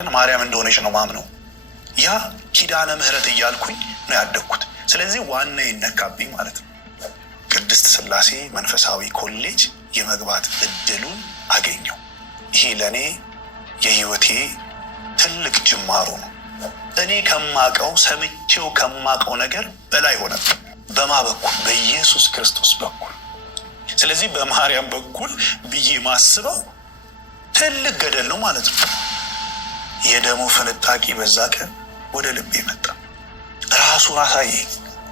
ማርያም እንደሆነች ነው ማምነው። ያ ኪዳነ ምህረት እያልኩኝ ነው ያደግኩት። ስለዚህ ዋና ይነካብኝ ማለት ነው። ቅድስት ሥላሴ መንፈሳዊ ኮሌጅ የመግባት እድሉን አገኘው። ይሄ ለኔ የህይወቴ ትልቅ ጅማሮ ነው። እኔ ከማቀው ሰምቼው ከማቀው ነገር በላይ ሆነ። በማ በኩል በኢየሱስ ክርስቶስ በኩል። ስለዚህ በማርያም በኩል ብዬ ማስበው ትልቅ ገደል ነው ማለት ነው። የደሙ ፍንጣቂ በዛ ቀን ወደ ልቤ መጣ። ራሱን አሳየኝ።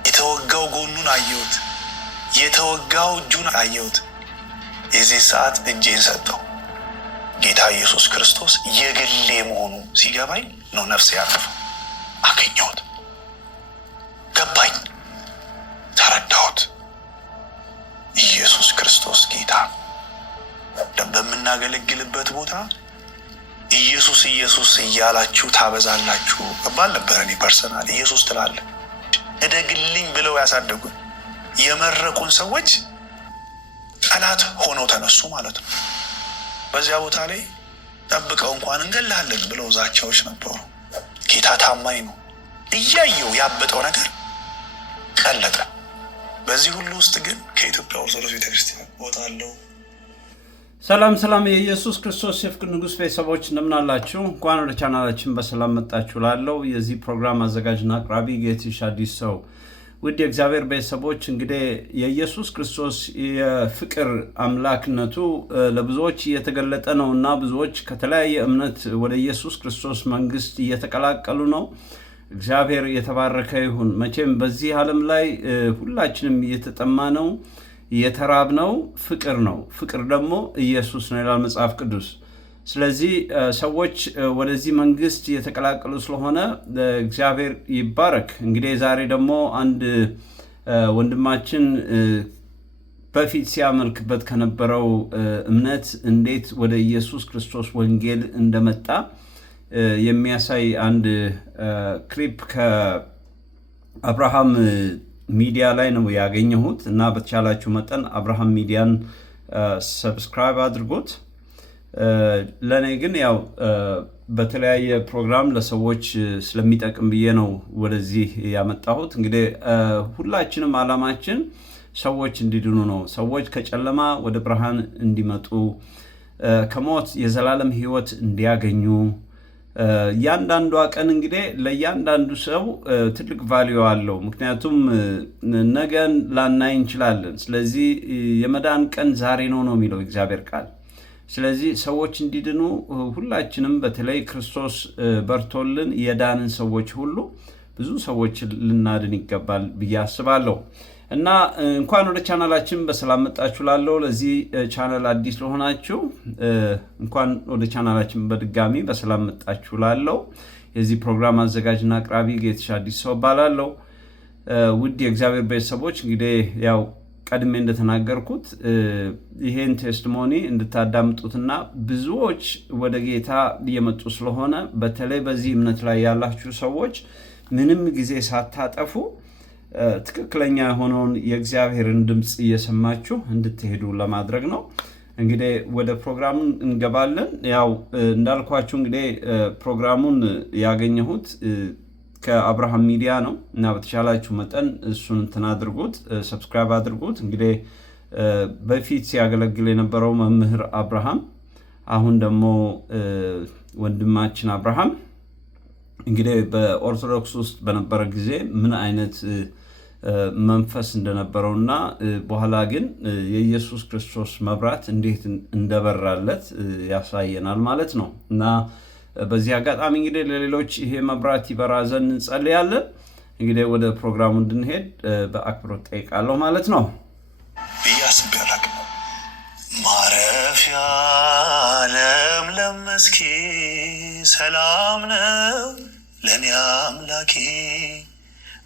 የተወጋው ጎኑን አየሁት። የተወጋው እጁን አየሁት። የዚህ ሰዓት እጄን ሰጠው። ጌታ ኢየሱስ ክርስቶስ የግሌ መሆኑ ሲገባኝ ነው ነፍሴ ያረፈው። አገኘሁት፣ ገባኝ፣ ተረዳሁት። ኢየሱስ ክርስቶስ ጌታ። በምናገለግልበት ቦታ ኢየሱስ ኢየሱስ እያላችሁ ታበዛላችሁ እባል ነበር። እኔ ፐርሰናል ኢየሱስ ትላለህ እደግልኝ ብለው ያሳደጉን የመረቁን ሰዎች ጠላት ሆነው ተነሱ ማለት ነው። በዚያ ቦታ ላይ ጠብቀው እንኳን እንገላለን ብለው ዛቻዎች ነበሩ። ጌታ ታማኝ ነው። እያየው ያበጠው ነገር ቀለጠ። በዚህ ሁሉ ውስጥ ግን ከኢትዮጵያ ኦርቶዶክስ ቤተክርስቲያን ወጣለው። ሰላም የኢየሱስ ክርስቶስ የፍቅር ንጉስ ቤተሰቦች እንደምን አላችሁ? እንኳን ወደ ቻናላችን በሰላም መጣችሁ። ላለው የዚህ ፕሮግራም አዘጋጅና አቅራቢ ጌትሽ አዲስ ሰው። ውድ የእግዚአብሔር ቤተሰቦች እንግዲህ የኢየሱስ ክርስቶስ የፍቅር አምላክነቱ ለብዙዎች እየተገለጠ ነው እና ብዙዎች ከተለያየ እምነት ወደ ኢየሱስ ክርስቶስ መንግስት እየተቀላቀሉ ነው። እግዚአብሔር የተባረከ ይሁን። መቼም በዚህ ዓለም ላይ ሁላችንም እየተጠማ ነው፣ የተራብነው ፍቅር ነው። ፍቅር ደግሞ ኢየሱስ ነው ይላል መጽሐፍ ቅዱስ። ስለዚህ ሰዎች ወደዚህ መንግስት የተቀላቀሉ ስለሆነ እግዚአብሔር ይባረክ። እንግዲህ ዛሬ ደግሞ አንድ ወንድማችን በፊት ሲያመልክበት ከነበረው እምነት እንዴት ወደ ኢየሱስ ክርስቶስ ወንጌል እንደመጣ የሚያሳይ አንድ ክሊፕ ከአብርሃም ሚዲያ ላይ ነው ያገኘሁት እና በተቻላችሁ መጠን አብርሃም ሚዲያን ሰብስክራይብ አድርጉት። ለኔ ግን ያው በተለያየ ፕሮግራም ለሰዎች ስለሚጠቅም ብዬ ነው ወደዚህ ያመጣሁት። እንግዲህ ሁላችንም ዓላማችን ሰዎች እንዲድኑ ነው። ሰዎች ከጨለማ ወደ ብርሃን እንዲመጡ፣ ከሞት የዘላለም ህይወት እንዲያገኙ። ያንዳንዷ ቀን እንግዲህ ለያንዳንዱ ሰው ትልቅ ቫልዩ አለው። ምክንያቱም ነገን ላናይ እንችላለን። ስለዚህ የመዳን ቀን ዛሬ ነው የሚለው እግዚአብሔር ቃል። ስለዚህ ሰዎች እንዲድኑ ሁላችንም በተለይ ክርስቶስ በርቶልን የዳንን ሰዎች ሁሉ ብዙ ሰዎች ልናድን ይገባል ብዬ አስባለሁ። እና እንኳን ወደ ቻናላችን በሰላም መጣችሁ ላለው። ለዚህ ቻናል አዲስ ለሆናችሁ እንኳን ወደ ቻናላችን በድጋሚ በሰላም መጣችሁ ላለው። የዚህ ፕሮግራም አዘጋጅና አቅራቢ ጌትሽ አዲስ ሰው ባላለው። ውድ የእግዚአብሔር ቤተሰቦች እንግዲህ ያው ቀድሜ እንደተናገርኩት ይሄን ቴስቲሞኒ እንድታዳምጡትና ብዙዎች ወደ ጌታ እየመጡ ስለሆነ በተለይ በዚህ እምነት ላይ ያላችሁ ሰዎች ምንም ጊዜ ሳታጠፉ ትክክለኛ የሆነውን የእግዚአብሔርን ድምጽ እየሰማችሁ እንድትሄዱ ለማድረግ ነው። እንግዲህ ወደ ፕሮግራሙ እንገባለን። ያው እንዳልኳችሁ እንግዲህ ፕሮግራሙን ያገኘሁት ከአብርሃም ሚዲያ ነው እና በተቻላችሁ መጠን እሱን እንትን አድርጉት፣ ሰብስክራይብ አድርጉት። እንግዲህ በፊት ሲያገለግል የነበረው መምህር አብርሃም፣ አሁን ደግሞ ወንድማችን አብርሃም እንግዲህ በኦርቶዶክስ ውስጥ በነበረ ጊዜ ምን አይነት መንፈስ እንደነበረውና በኋላ ግን የኢየሱስ ክርስቶስ መብራት እንዴት እንደበራለት ያሳየናል ማለት ነው። እና በዚህ አጋጣሚ እንግዲህ ለሌሎች ይሄ መብራት ይበራ ዘንድ እንጸልያለን። እንግዲህ ወደ ፕሮግራሙ እንድንሄድ በአክብሮት ጠይቃለሁ ማለት ነው። ያስበራክ ማረፊያ ለምለም መስኪ ሰላም ነው ለኔ አምላኬ፣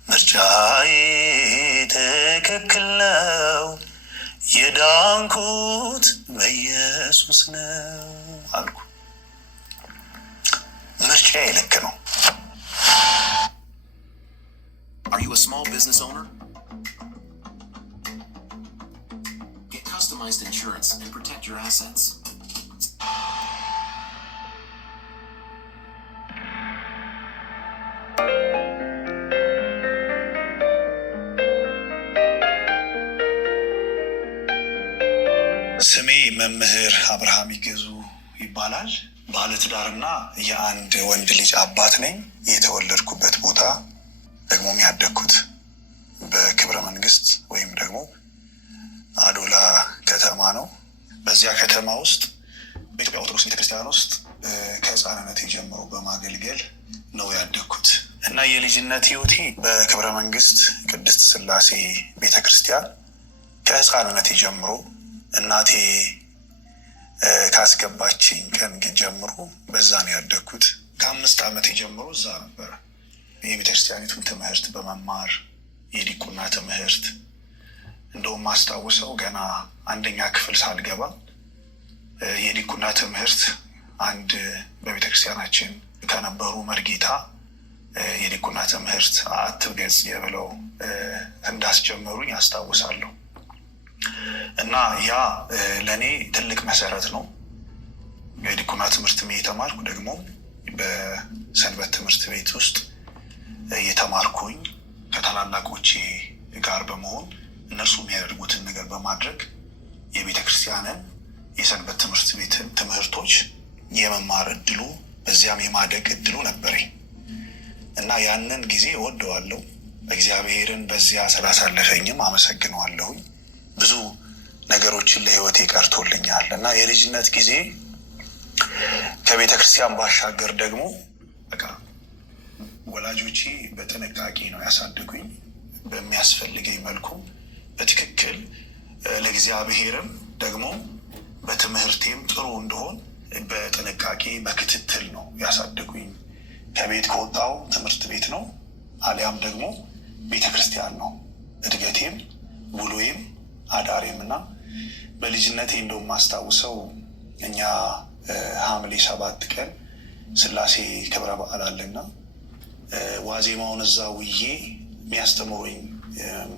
ምርጫዬ ትክክል ነው፣ የዳንኩት በኢየሱስ ነው አልኩ። ምርጫዬ ልክ ነው። Are you a small business owner? Get customized insurance and protect your assets. ስሜ መምህር አብርሃም ይገዙ ይባላል። ባለትዳርና የአንድ ወንድ ልጅ አባት ነኝ። የተወለድኩበት ቦታ ደግሞ ያደግኩት በክብረ መንግስት ወይም ደግሞ አዶላ ከተማ ነው። በዚያ ከተማ ውስጥ በኢትዮጵያ ኦርቶዶክስ ቤተክርስቲያን ውስጥ ከህፃንነት ጀምሮ በማገልገል ነው ያደግኩት እና የልጅነት ህይወቴ በክብረ መንግስት ቅድስት ስላሴ ቤተክርስቲያን ከህፃንነት ጀምሮ እናቴ ካስገባችኝ ቀን ጀምሮ በዛ ነው ያደግኩት። ከ5 ዓመት ጀምሮ እዛ ነበረ የቤተክርስቲያኒቱን ትምህርት በመማር የዲቁና ትምህርት። እንደውም ማስታወሰው ገና 1ኛ ክፍል ሳልገባ የዲቁና ትምህርት አንድ በቤተክርስቲያናችን ከነበሩ መርጌታ የዲቁና ትምህርት አትገጽ ብለው እንዳስጀመሩኝ አስታውሳለሁ። እና ያ ለእኔ ትልቅ መሰረት ነው። የዲቁና ትምህርት የተማርኩ ደግሞ በሰንበት ትምህርት ቤት ውስጥ እየተማርኩኝ ከታላላቆቼ ጋር በመሆን እነርሱ የሚያደርጉትን ነገር በማድረግ የቤተ ክርስቲያንን የሰንበት ትምህርት ቤትን ትምህርቶች የመማር እድሉ በዚያም የማደግ እድሉ ነበረኝ እና ያንን ጊዜ እወደዋለሁ። እግዚአብሔርን በዚያ ስላሳለፈኝም አመሰግነዋለሁኝ። ብዙ ነገሮችን ለህይወቴ ቀርቶልኛል እና የልጅነት ጊዜ ከቤተ ክርስቲያን ባሻገር ደግሞ በቃ ወላጆቼ በጥንቃቄ ነው ያሳደጉኝ። በሚያስፈልገኝ መልኩ በትክክል ለእግዚአብሔርም ደግሞ በትምህርቴም ጥሩ እንደሆን በጥንቃቄ በክትትል ነው ያሳደጉኝ። ከቤት ከወጣው ትምህርት ቤት ነው አሊያም ደግሞ ቤተ ክርስቲያን ነው እድገቴም ውሎዬም አዳሬም እና በልጅነቴ እንደውም ማስታውሰው እኛ ሐምሌ 7 ቀን ስላሴ ክብረ በዓል አለና ዋዜማውን እዛ ውዬ የሚያስተምሩኝ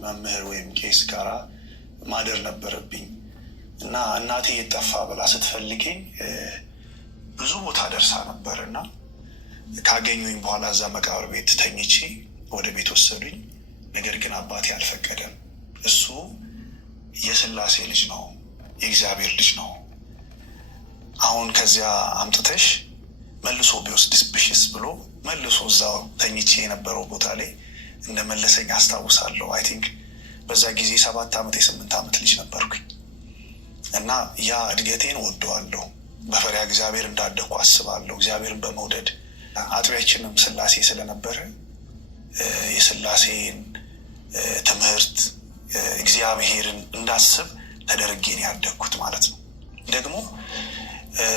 መምህር ወይም ቄስ ጋራ ማደር ነበረብኝ እና እናቴ የጠፋ ብላ ስትፈልገኝ ብዙ ቦታ ደርሳ ነበር እና ካገኙኝ በኋላ እዛ መቃብር ቤት ተኝቼ ወደ ቤት ወሰዱኝ። ነገር ግን አባቴ አልፈቀደም። እሱ የስላሴ ልጅ ነው፣ የእግዚአብሔር ልጅ ነው። አሁን ከዚያ አምጥተሽ መልሶ ቢወስድብሽስ ብሎ መልሶ እዛው ተኝቼ የነበረው ቦታ ላይ እንደመለሰኝ አስታውሳለሁ። አይ ቲንክ በዛ ጊዜ 7 ዓመት 8 ዓመት ልጅ ነበርኩኝ እና ያ እድገቴን ወደዋለሁ። በፈሪያ እግዚአብሔር እንዳደግኩ አስባለሁ። እግዚአብሔርን በመውደድ አጥቢያችንም ስላሴ ስለነበረ የስላሴን ትምህርት እግዚአብሔርን እንዳስብ ተደርጌን ያደግኩት ማለት ነው። ደግሞ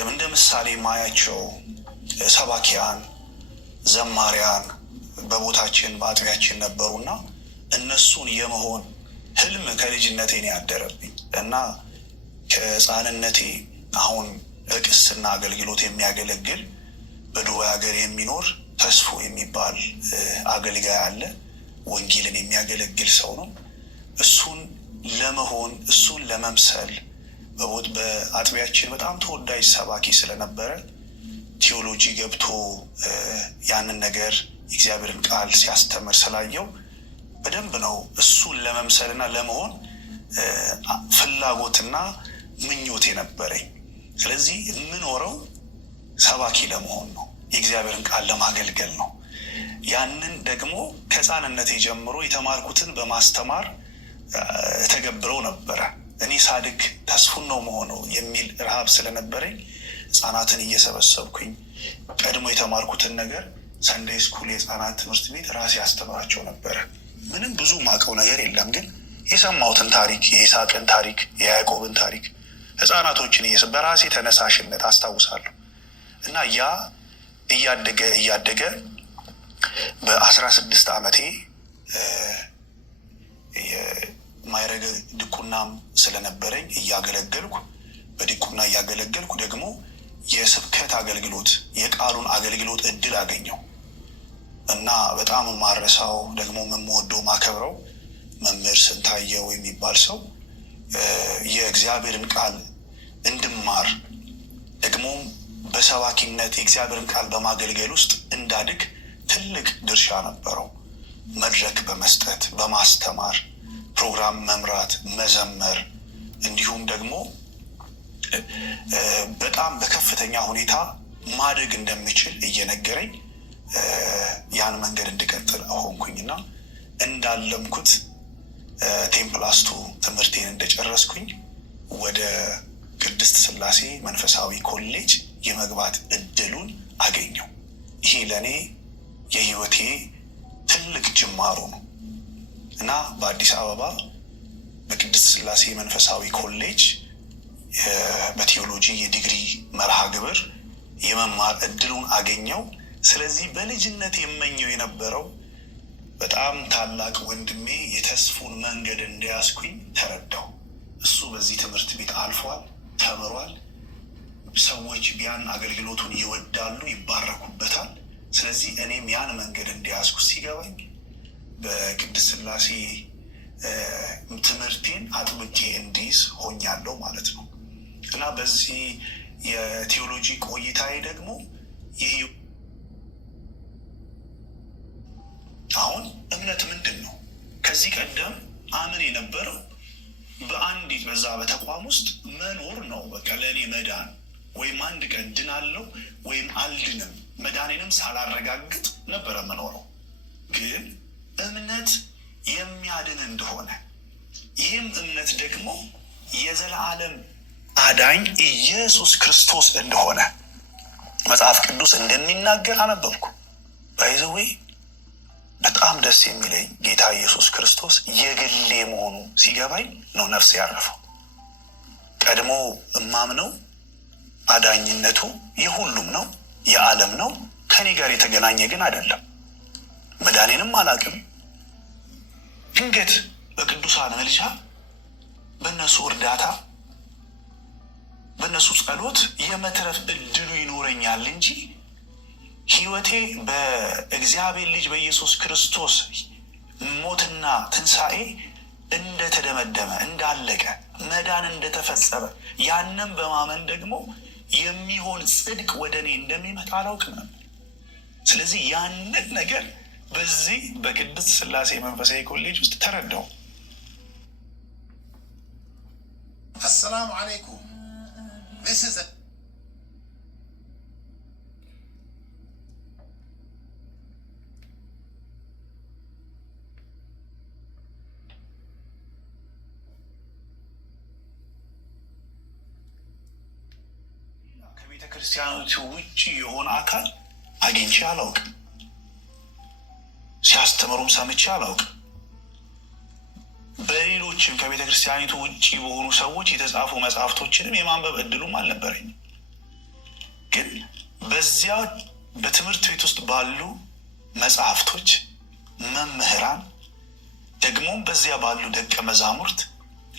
እንደ ምሳሌ ማያቸው ሰባኪያን፣ ዘማሪያን በቦታችን በአጥቢያችን ነበሩና እነሱን የመሆን ህልም ከልጅነቴ ነው ያደረብኝ እና ከህፃንነቴ አሁን በቅስና አገልግሎት የሚያገለግል በዱባይ ሀገር የሚኖር ተስፎ የሚባል አገልጋይ አለ። ወንጌልን የሚያገለግል ሰው ነው። እሱን ለመሆን እሱን ለመምሰል በአጥቢያችን በጣም ተወዳጅ ሰባኪ ስለነበረ ቴዎሎጂ ገብቶ ያንን ነገር የእግዚአብሔርን ቃል ሲያስተምር ስላየው በደንብ ነው እሱን ለመምሰልና ለመሆን ፍላጎትና ምኞት የነበረኝ። ስለዚህ የምኖረው ሰባኪ ለመሆን ነው፣ የእግዚአብሔርን ቃል ለማገልገል ነው። ያንን ደግሞ ከህፃንነቴ ጀምሮ የተማርኩትን በማስተማር ተገብረው ነበረ። እኔ ሳድግ ተስፉን ነው መሆነው የሚል ረሃብ ስለነበረኝ ህፃናትን እየሰበሰብኩኝ ቀድሞ የተማርኩትን ነገር ሰንደይ ስኩል የህፃናት ትምህርት ቤት ራሴ አስተምራቸው ነበረ። ምንም ብዙ ማቀው ነገር የለም፣ ግን የሰማሁትን ታሪክ፣ የይስሐቅን ታሪክ፣ የያዕቆብን ታሪክ ህፃናቶችን በራሴ ተነሳሽነት አስታውሳለሁ እና ያ እያደገ በ16 ዓመቴ የማይረግ ድቁናም ስለነበረኝ በድቁና እያገለገልኩ ደግሞ የስብከት አገልግሎት የቃሉን አገልግሎት እድል አገኘው እና በጣም ማረሳው ደግሞ የምወደው ማከብረው መምህር ስንታየው የሚባል ሰው የእግዚአብሔርን ቃል እንድማር ደግሞ በሰባኪነት የእግዚአብሔርን ቃል በማገልገል ውስጥ እንዳድግ ትልቅ ድርሻ ነበረው። መድረክ በመስጠት በማስተማር ፕሮግራም መምራት፣ መዘመር እንዲሁም ደግሞ በጣም በከፍተኛ ሁኔታ ማደግ እንደምችል እየነገረኝ ያን መንገድ እንድቀጥል ሆንኩኝና እንዳለምኩት ቴምፕላስቱ ትምህርቴን እንደጨረስኩኝ ወደ ቅድስት ሥላሴ መንፈሳዊ ኮሌጅ የመግባት እድሉን አገኘው። ይሄ ለእኔ የህይወቴ ትልቅ ጅማሮ ነው እና በአዲስ አበባ በቅድስት ሥላሴ መንፈሳዊ ኮሌጅ በቴዎሎጂ የዲግሪ መርሃ ግብር የመማር እድሉን አገኘው። ስለዚህ በልጅነት የመኘው የነበረው በጣም ታላቅ ወንድሜ የተስፉን መንገድ እንዲያስኩኝ ተረዳው። እሱ በዚህ ትምህርት ቤት አልፏል፣ ተምሯል። ሰዎች ያን አገልግሎቱን ይወዳሉ፣ ይባረኩበታል። ስለዚህ እኔም ያን መንገድ እንዲያስኩ ሲገባኝ በቅድስት ሥላሴ ትምህርቴን አጥብቄ እንዲይዝ ሆኛለሁ ማለት ነው እና በዚህ የቴዎሎጂ ቆይታዬ ደግሞ ይህ አሁን እምነት ምንድን ነው? ከዚህ ቀደም አምን የነበረው በአንዲት በዛ በተቋም ውስጥ መኖር ነው። በቃ ለእኔ መዳን ወይም አንድ ቀን ድናለሁ ወይም አልድንም መዳኔንም ሳላረጋግጥ ነበረ መኖረው። ግን እምነት የሚያድን እንደሆነ ይህም እምነት ደግሞ የዘላለም አዳኝ ኢየሱስ ክርስቶስ እንደሆነ መጽሐፍ ቅዱስ እንደሚናገር አነበብኩ። ባይዘዌ በጣም ደስ የሚለኝ ጌታ ኢየሱስ ክርስቶስ የግሌ መሆኑ ሲገባኝ ነው ነፍስ ያረፈው። ቀድሞ እማምነው አዳኝነቱ የሁሉም ነው፣ የዓለም ነው፣ ከኔ ጋር የተገናኘ ግን አይደለም። መዳኔንም አላቅም። ድንገት በቅዱሳን መልሻ በእነሱ እርዳታ በእነሱ ጸሎት የመትረፍ እድሉ ይኖረኛል እንጂ ህይወቴ በእግዚአብሔር ልጅ በኢየሱስ ክርስቶስ ሞትና ትንሣኤ እንደተደመደመ እንዳለቀ መዳን እንደተፈጸመ ያንም በማመን ደግሞ የሚሆን ጽድቅ ወደ እኔ እንደሚመጣ አላውቅም ነበር። ስለዚህ ያንን ነገር በዚህ በቅድስት ሥላሴ መንፈሳዊ ኮሌጅ ውስጥ ተረዳው። አሰላሙ አለይኩም ከቤተ ክርስቲያኖቹ ውጭ የሆነ አካል አግኝቼ አላውቅም። ሲያስተምሩም ሰምቼ አላውቅም። በሌሎችም ከቤተ ክርስቲያኒቱ ውጭ በሆኑ ሰዎች የተጻፉ መጽሐፍቶችንም የማንበብ እድሉም አልነበረኝም። ግን በዚያ በትምህርት ቤት ውስጥ ባሉ መጽሐፍቶች መምህራን፣ ደግሞም በዚያ ባሉ ደቀ መዛሙርት፣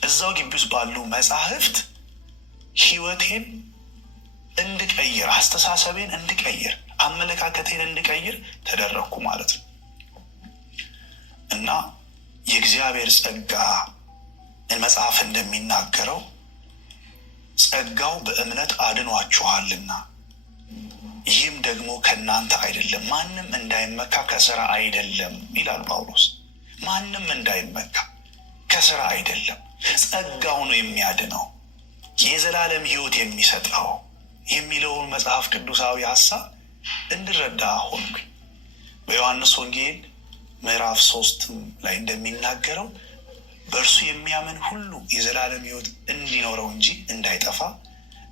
እዛው ግቢ ውስጥ ባሉ መጽሐፍት ህይወቴን እንድቀይር፣ አስተሳሰቤን እንድቀይር፣ አመለካከቴን እንድቀይር ተደረግኩ ማለት ነው እና የእግዚአብሔር ጸጋ መጽሐፍ እንደሚናገረው ጸጋው በእምነት አድኗችኋልና ይህም ደግሞ ከእናንተ አይደለም፣ ማንም እንዳይመካ ከስራ አይደለም ይላል ጳውሎስ። ማንም እንዳይመካ ከስራ አይደለም፣ ጸጋው ነው የሚያድነው፣ የዘላለም ህይወት የሚሰጠው የሚለውን መጽሐፍ ቅዱሳዊ ሀሳብ እንድረዳ ሆንኩኝ። በዮሐንስ ወንጌል ምዕራፍ 3 ላይ እንደሚናገረው በእርሱ የሚያምን ሁሉ የዘላለም ህይወት እንዲኖረው እንጂ እንዳይጠፋ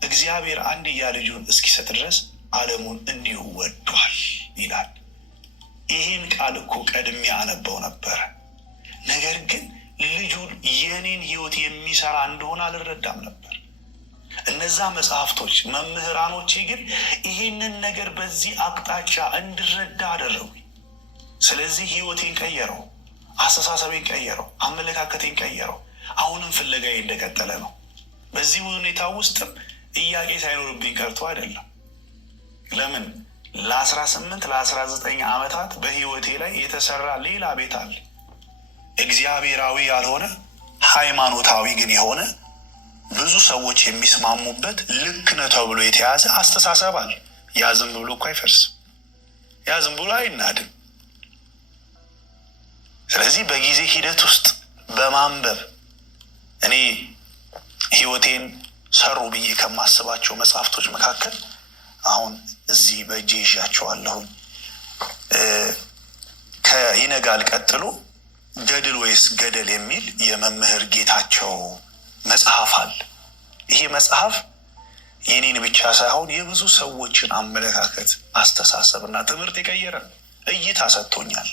እግዚአብሔር አንድያ ልጁን እስኪሰጥ ድረስ ዓለሙን እንዲሁ ወዷል ይላል። ይህን ቃል እኮ ቀድሜ አነበው ነበረ። ነገር ግን ልጁን የኔን ህይወት የሚሰራ እንደሆነ አልረዳም ነበር። እነዛ መጽሐፍቶች መምህራኖቼ ግን ይህንን ነገር በዚህ አቅጣጫ እንድረዳ አደረጉኝ። ስለዚህ ህይወቴን ቀየረው፣ አስተሳሰቤን ቀየረው፣ አመለካከቴን ቀየረው። አሁንም ፍለጋዬ እንደቀጠለ ነው። በዚህ ሁኔታ ውስጥም ጥያቄ ሳይኖርብኝ ቀርቶ አይደለም። ለምን ለ18 ለ19 ዓመታት በህይወቴ ላይ የተሰራ ሌላ ቤት አለ። እግዚአብሔራዊ ያልሆነ ሃይማኖታዊ ግን የሆነ ብዙ ሰዎች የሚስማሙበት ልክ ነው ተብሎ የተያዘ አስተሳሰብ አለ። ያ ዝም ብሎ እኮ አይፈርስም። ያ ዝም ብሎ አይናድም። ስለዚህ በጊዜ ሂደት ውስጥ በማንበብ እኔ ህይወቴን ሰሩ ብዬ ከማስባቸው መጽሐፍቶች መካከል አሁን እዚህ በእጄ ይዣቸዋለሁኝ። ከይነጋል ቀጥሎ ገድል ወይስ ገደል የሚል የመምህር ጌታቸው መጽሐፍ አለ። ይሄ መጽሐፍ የኔን ብቻ ሳይሆን የብዙ ሰዎችን አመለካከት፣ አስተሳሰብና ትምህርት የቀየረ እይታ ሰጥቶኛል።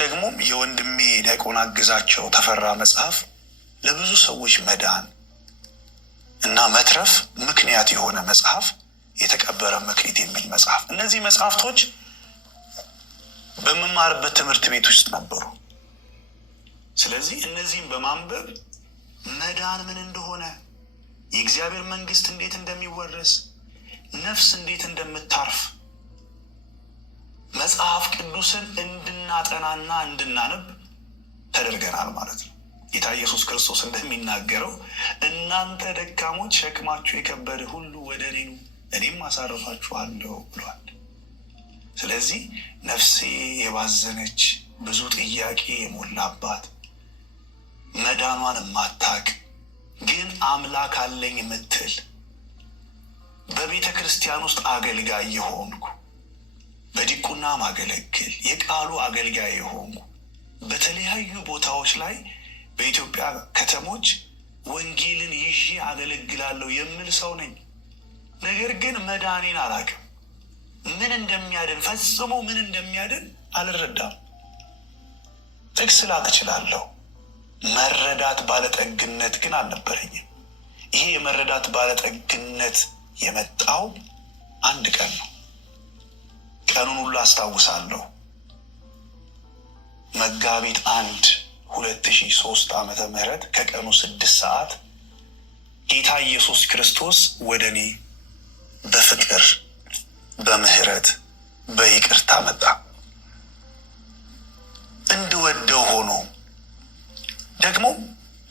ደግሞም የወንድሜ ዲያቆን አግዛቸው ተፈራ መጽሐፍ ለብዙ ሰዎች መዳን እና መትረፍ ምክንያት የሆነ መጽሐፍ፣ የተቀበረ መክሊት የሚል መጽሐፍ። እነዚህ መጽሐፍቶች በመማርበት ትምህርት ቤት ውስጥ ነበሩ። ስለዚህ እነዚህም በማንበብ መዳን ምን እንደሆነ፣ የእግዚአብሔር መንግስት እንዴት እንደሚወረስ፣ ነፍስ እንዴት እንደምታርፍ መጽሐፍ ቅዱስን እንድናጠናና እንድናነብ ተደርገናል ማለት ነው። ጌታ ኢየሱስ ክርስቶስ እንደሚናገረው እናንተ ደካሞች ሸክማችሁ የከበደ ሁሉ ወደ እኔ ኑ እኔም አሳርፋችኋለሁ ብሏል። ስለዚህ ነፍሴ የባዘነች ብዙ ጥያቄ የሞላባት መዳኗን የማታቅ ግን አምላክ አለኝ የምትል በቤተ ክርስቲያን ውስጥ አገልጋይ የሆንኩ በዲቁና ማገለግል የቃሉ አገልጋይ የሆንኩ በተለያዩ ቦታዎች ላይ በኢትዮጵያ ከተሞች ወንጌልን ይዤ አገለግላለሁ የምል ሰው ነኝ። ነገር ግን መዳኔን አላውቅም። ምን እንደሚያድን ፈጽሞ ምን እንደሚያድን አልረዳም። ጥቅስ ላቅ እችላለሁ፣ መረዳት ባለጠግነት ግን አልነበረኝም። ይሄ የመረዳት ባለጠግነት የመጣው አንድ ቀን ነው። ቀኑን ሁሉ አስታውሳለሁ። መጋቢት 1 2003 ከቀኑ 6 ሰዓት ጌታ ኢየሱስ ክርስቶስ ወደ እኔ በፍቅር በምህረት በይቅርታ መጣ። እንድወደው ሆኖ ደግሞ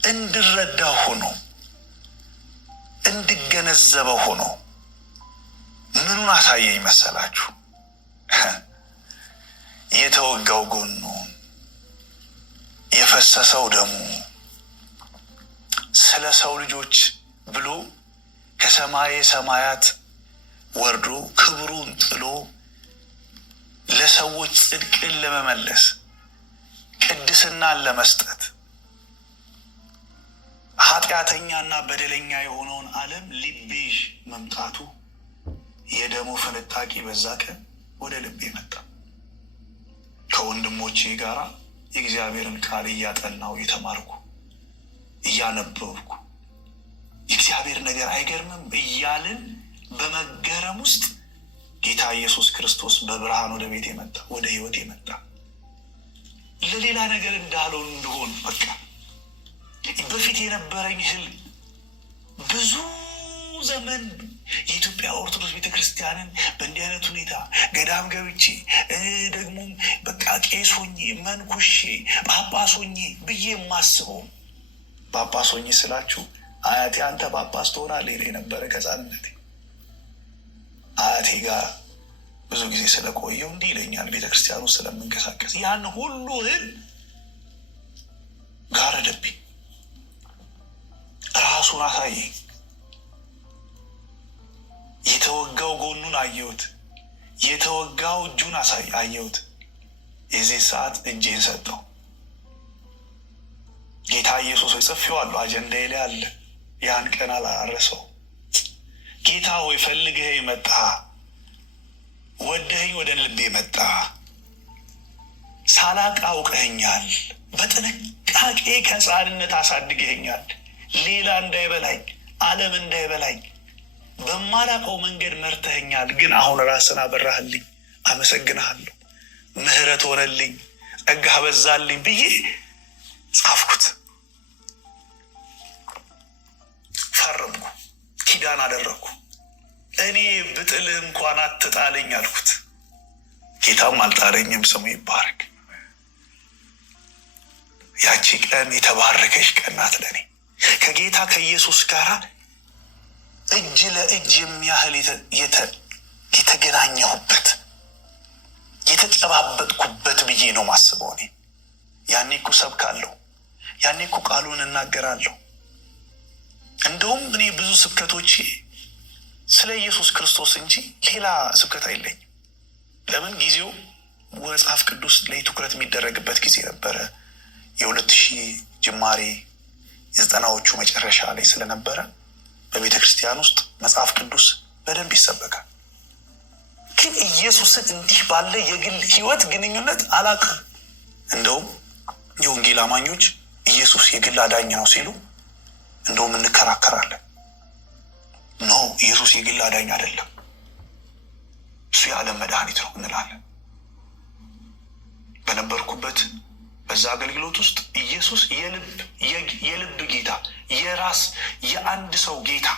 እንድረዳው ሆኖ እንድገነዘበው ሆኖ ምኑን አሳየኝ መሰላችሁ? የተወጋው ጎኑ፣ የፈሰሰው ደሙ፣ ስለ ሰው ልጆች ብሎ ከሰማየ ሰማያት ወርዶ ክብሩን ጥሎ ለሰዎች ጽድቅን ለመመለስ ቅድስናን ለመስጠት ኃጢአተኛና በደለኛ የሆነውን ዓለም ሊቤዥ መምጣቱ የደሙ ፍንጣቂ በዛ ቀን ወደ ልቤ መጣ። ከወንድሞቼ ጋር የእግዚአብሔርን ቃል እያጠናው የተማርኩ እያነበብኩ የእግዚአብሔር ነገር አይገርምም እያልን በመገረም ውስጥ ጌታ ኢየሱስ ክርስቶስ በብርሃን ወደ ቤት የመጣ ወደ ህይወት የመጣ ለሌላ ነገር እንዳልሆን እንደሆን በቃ በፊት የነበረኝ ህልም ብዙ ዘመን የኢትዮጵያ ኦርቶዶክስ ቤተክርስቲያንን በእንዲህ አይነት ሁኔታ ገዳም ገብቼ ደግሞም በቃ ቄስ ሆኜ መንኩሼ ጳጳስ ሆኜ ብዬ የማስበው ጳጳስ ሆኜ ስላችሁ አያቴ አንተ ጳጳስ ትሆናለህ ይለኝ ነበረ ከሕፃንነቴ። አያቴ ጋር ብዙ ጊዜ ስለቆየው እንዲህ ይለኛል ቤተክርስቲያኑ ስለምንቀሳቀስ። ያን ሁሉ ህልም ጋረደብኝ። ራሱን አሳየኝ። የተወጋው ጎኑን አየሁት። የተወጋው እጁን አየሁት። የዚህ ሰዓት እጄን ሰጠው። ጌታ ኢየሱስ ሆይ ጽፌዋለሁ፣ አጀንዳዬ ላይ አለ። ያን ቀን አላረሰው። ጌታ ሆይ ፈልገኸኝ መጣ፣ ወደኸኝ ወደ ልቤ መጣ። ሳላቅ አውቀኸኛል፣ በጥንቃቄ ከሕፃንነት አሳድገኸኛል። ሌላ እንዳይበላኝ፣ ዓለም እንዳይበላኝ በማላቀው መንገድ መርተኸኛል። ግን አሁን ራስን አበራህልኝ፣ አመሰግንሃለሁ። ምህረት ሆነልኝ፣ ጸጋህ በዛልኝ ብዬ ጻፍኩት፣ ፈረምኩ፣ ኪዳን አደረግኩ። እኔ ብጥልህ እንኳን አትጣለኝ አልኩት። ጌታም አልጣለኝም፣ ስሙ ይባረክ። ያቺ ቀን የተባረከች ቀን ናት ለእኔ ከጌታ ከኢየሱስ ጋር እጅ ለእጅ የሚያህል የተገናኘሁበት የተጨባበጥኩበት ብዬ ነው ማስበው። እኔ ያኔ እኮ ሰብካለሁ፣ ያኔ እኮ ቃሉን እናገራለሁ፣ እንደውም እኔ ብዙ ስብከቶቼ ስለ ኢየሱስ ክርስቶስ እንጂ ሌላ ስብከት አይለኝም። ለምን ጊዜው መጽሐፍ ቅዱስ ላይ ትኩረት የሚደረግበት ጊዜ ነበረ። የ2000 ጅማሬ 90ዎቹ መጨረሻ ላይ ስለነበረ በቤተ ክርስቲያን ውስጥ መጽሐፍ ቅዱስ በደንብ ይሰበካል። ግን ኢየሱስን እንዲህ ባለ የግል ህይወት ግንኙነት አላውቅም። እንደውም የወንጌል አማኞች ኢየሱስ የግል አዳኝ ነው ሲሉ እንደውም እንከራከራለን። ኖ ኢየሱስ የግል አዳኝ አይደለም፣ እሱ የዓለም መድኃኒት ነው እንላለን። በነበርኩበት በዛ አገልግሎት ውስጥ ኢየሱስ የልብ ጌታ፣ የራስ የአንድ ሰው ጌታ፣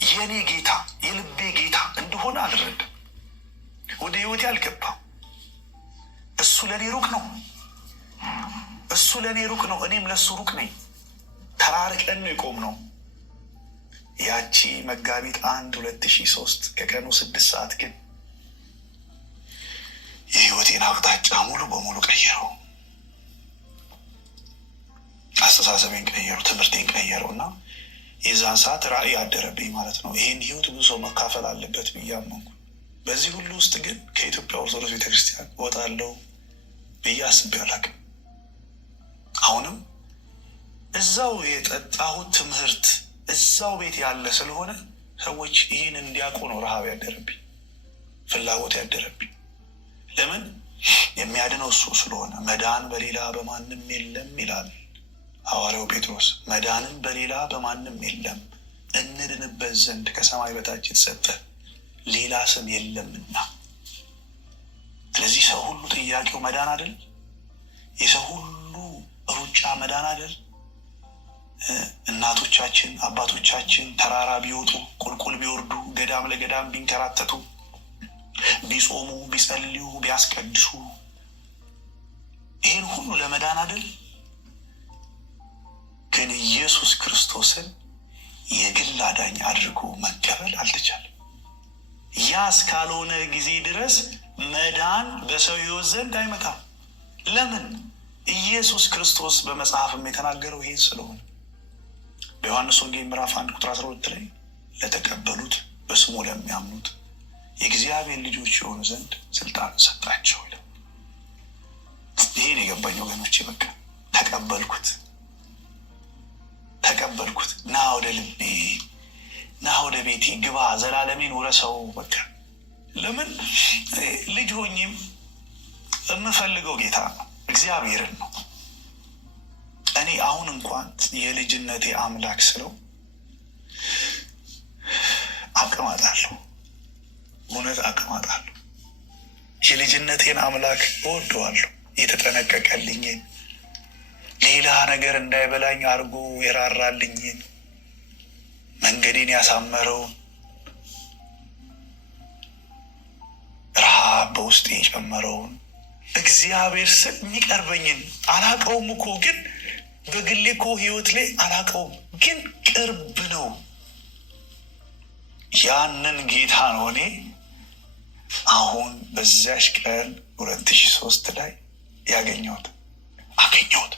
የኔ ጌታ፣ የልቤ ጌታ እንደሆነ አልረዳም። ወደ ህይወቴ አልገባም። እሱ ለእኔ ሩቅ ነው፣ እሱ ለእኔ ሩቅ ነው፣ እኔም ለእሱ ሩቅ ነኝ። ተራርቀን ነው የቆምነው። ያቺ መጋቢት 1 2003 ከቀኑ 6 ሰዓት ግን የህይወቴን አቅጣጫ ሙሉ በሙሉ ቀየረው። አስተሳሰቤን ቀየረው፣ ትምህርቴን ቀየረው እና የዛን ሰዓት ራእይ አደረብኝ ማለት ነው። ይህን ህይወት ብዙ ሰው መካፈል አለበት ብዬ አመንኩ። በዚህ ሁሉ ውስጥ ግን ከኢትዮጵያ ኦርቶዶክስ ቤተክርስቲያን እወጣለሁ ብዬ አስቤ አላውቅም። አሁንም እዛው የጠጣሁት ትምህርት እዛው ቤት ያለ ስለሆነ ሰዎች ይህን እንዲያውቁ ነው ረሃብ ያደረብኝ፣ ፍላጎት ያደረብኝ። ለምን? የሚያድነው እሱ ስለሆነ። መዳን በሌላ በማንም የለም ይላል ሐዋርያው ጴጥሮስ። መዳንም በሌላ በማንም የለም እንድንበት ዘንድ ከሰማይ በታች የተሰጠ ሌላ ስም የለምና። ስለዚህ ሰው ሁሉ ጥያቄው መዳን አይደል? የሰው ሁሉ ሩጫ መዳን አይደል? እናቶቻችን አባቶቻችን ተራራ ቢወጡ ቁልቁል ቢወርዱ ገዳም ለገዳም ቢንከራተቱ ቢጾሙ ቢጸልዩ ቢያስቀድሱ ይህን ሁሉ ለመዳን አይደል? ግን ኢየሱስ ክርስቶስን የግል አዳኝ አድርጎ መቀበል አልተቻለም። ያ እስካልሆነ ጊዜ ድረስ መዳን በሰው ሕይወት ዘንድ አይመጣም። ለምን? ኢየሱስ ክርስቶስ በመጽሐፍም የተናገረው ይሄን ስለሆነ በዮሐንስ ወንጌል ምዕራፍ 1 ቁጥር 12 ላይ ለተቀበሉት በስሙ ለሚያምኑት የእግዚአብሔር ልጆች የሆኑ ዘንድ ስልጣን ሰጣቸው ይላል። ይሄን የገባኝ ወገኖቼ፣ በቃ ተቀበልኩት። ና ወደ ልቤ፣ ና ወደ ቤቴ ግባ፣ ዘላለሜን ውረሰው። በቃ ለምን? ልጅ ሆኜም የምፈልገው ጌታ ነው፣ እግዚአብሔርን ነው። እኔ አሁን እንኳን የልጅነቴ አምላክ ስለው አቅማጣለሁ፣ እውነት አቅማጣለሁ። የልጅነቴን አምላክ እወደዋለሁ። የተጠነቀቀልኝን፣ ሌላ ነገር እንዳይበላኝ አድርጎ የራራልኝን፣ መንገዴን ያሳመረውን፣ ረሃብ በውስጤ የጨመረውን እግዚአብሔር ስል የሚቀርበኝን አላቀውም እኮ ግን በግሌ እኮ ህይወት ላይ አላቀውም፣ ግን ቅርብ ነው። ያንን ጌታ ነው እኔ አሁን በዚያሽ ቀን 2003 ላይ ያገኘሁት። አገኘሁት፣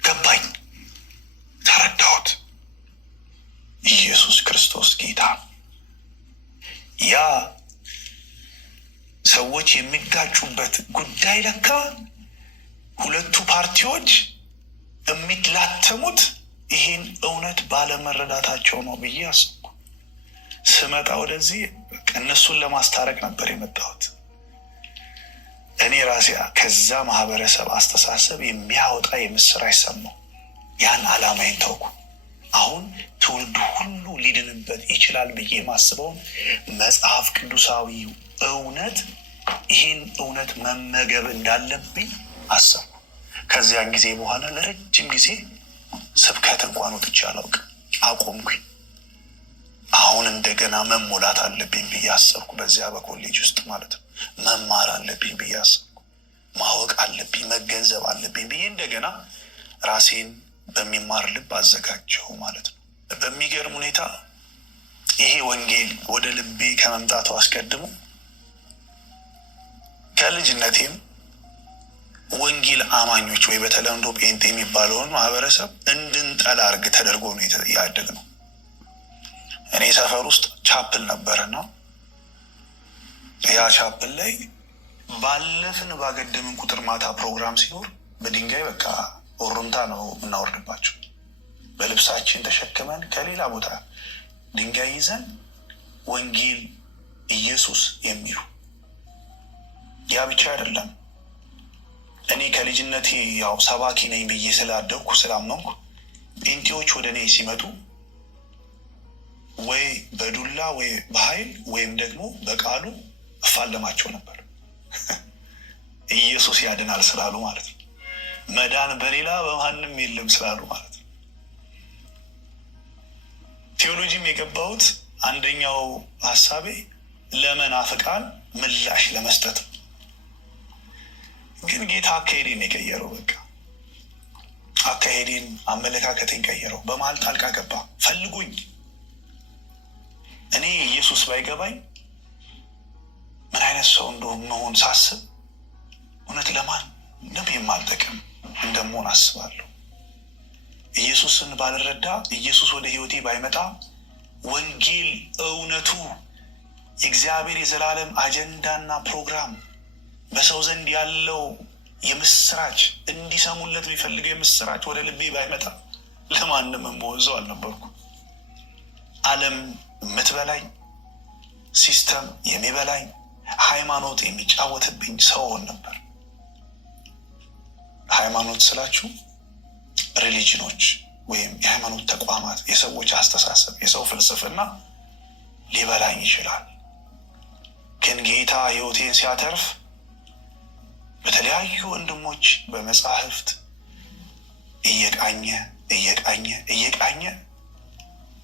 ገባኝ፣ ተረዳሁት። ኢየሱስ ክርስቶስ ጌታ። ያ ሰዎች የሚጋጩበት ጉዳይ ለካ ሁለቱ ፓርቲዎች የሚላተሙት ይህን እውነት ባለመረዳታቸው ነው ብዬ አስብኩ። ስመጣ ወደዚህ እነሱን ለማስታረቅ ነበር የመጣሁት። እኔ ራሴ ከዛ ማህበረሰብ አስተሳሰብ የሚያወጣ የምስራች ሰማሁ። ያን ዓላማዬን ተውኩ። አሁን ትውልድ ሁሉ ሊድንበት ይችላል ብዬ የማስበውን መጽሐፍ ቅዱሳዊ እውነት፣ ይህን እውነት መመገብ እንዳለብኝ አሰብኩ። ከዚያን ጊዜ በኋላ ለረጅም ጊዜ ስብከት እንኳን ወጥቼ አላውቅም፣ አቆምኩኝ። አሁን እንደገና መሞላት አለብኝ ብዬ አሰብኩ። በዚያ በኮሌጅ ውስጥ ማለት ነው መማር አለብኝ ብዬ አሰብኩ። ማወቅ አለብኝ፣ መገንዘብ አለብኝ ብዬ እንደገና ራሴን በሚማር ልብ አዘጋጀሁ ማለት ነው። በሚገርም ሁኔታ ይሄ ወንጌል ወደ ልቤ ከመምጣቱ አስቀድሞ ከልጅነቴም ወንጌል አማኞች ወይ በተለምዶ ጴንጤ የሚባለውን ማህበረሰብ እንድንጠላ አርግ ተደርጎ ነው ያደግነው። እኔ ሰፈር ውስጥ ቻፕል ነበረና ያ ቻፕል ላይ ባለፍን ባገደምን ቁጥር ማታ ፕሮግራም ሲኖር በድንጋይ በቃ ኦሩምታ ነው የምናወርድባቸው። በልብሳችን ተሸክመን ከሌላ ቦታ ድንጋይ ይዘን ወንጌል ኢየሱስ የሚሉ። ያ ብቻ አይደለም። እኔ ከልጅነቴ ያው ሰባኪ ነኝ ብዬ ስላደግኩ ስላመንኩ ጴንጤዎች ወደ እኔ ሲመጡ ወይ በዱላ ወይ በኃይል ወይም ደግሞ በቃሉ እፋለማቸው ነበር። ኢየሱስ ያድናል ስላሉ ማለት ነው። መዳን በሌላ በማንም የለም ስላሉ ማለት ነው። ቴዎሎጂም የገባሁት አንደኛው ሀሳቤ ለመናፍቃን ምላሽ ለመስጠት ነው። ግን ጌታ አካሄዴን የቀየረው፣ በቃ አካሄዴን አመለካከቴን ቀየረው። በመሀል ጣልቃ ገባ ፈልጎኝ። እኔ ኢየሱስ ባይገባኝ ምን አይነት ሰው እንደሆነ መሆን ሳስብ እውነት ለማንም የማልጠቅም እንደመሆን አስባለሁ። ኢየሱስን ባልረዳ፣ ኢየሱስ ወደ ህይወቴ ባይመጣ፣ ወንጌል እውነቱ የእግዚአብሔር የዘላለም አጀንዳና ፕሮግራም በሰው ዘንድ ያለው የምስራች እንዲሰሙለት የሚፈልገው የምስራች ወደ ልቤ ባይመጣ ለማንም የምሆን ሰው አልነበርኩ። ዓለም የምትበላኝ፣ ሲስተም የሚበላኝ፣ ሃይማኖት የሚጫወትብኝ ሰው ሆን ነበር። ሃይማኖት ስላችሁ ሪሊጅኖች ወይም የሃይማኖት ተቋማት፣ የሰዎች አስተሳሰብ፣ የሰው ፍልስፍና ሊበላኝ ይችላል። ግን ጌታ ህይወቴን ሲያተርፍ በተለያዩ ወንድሞች በመጻሕፍት እየቃኘ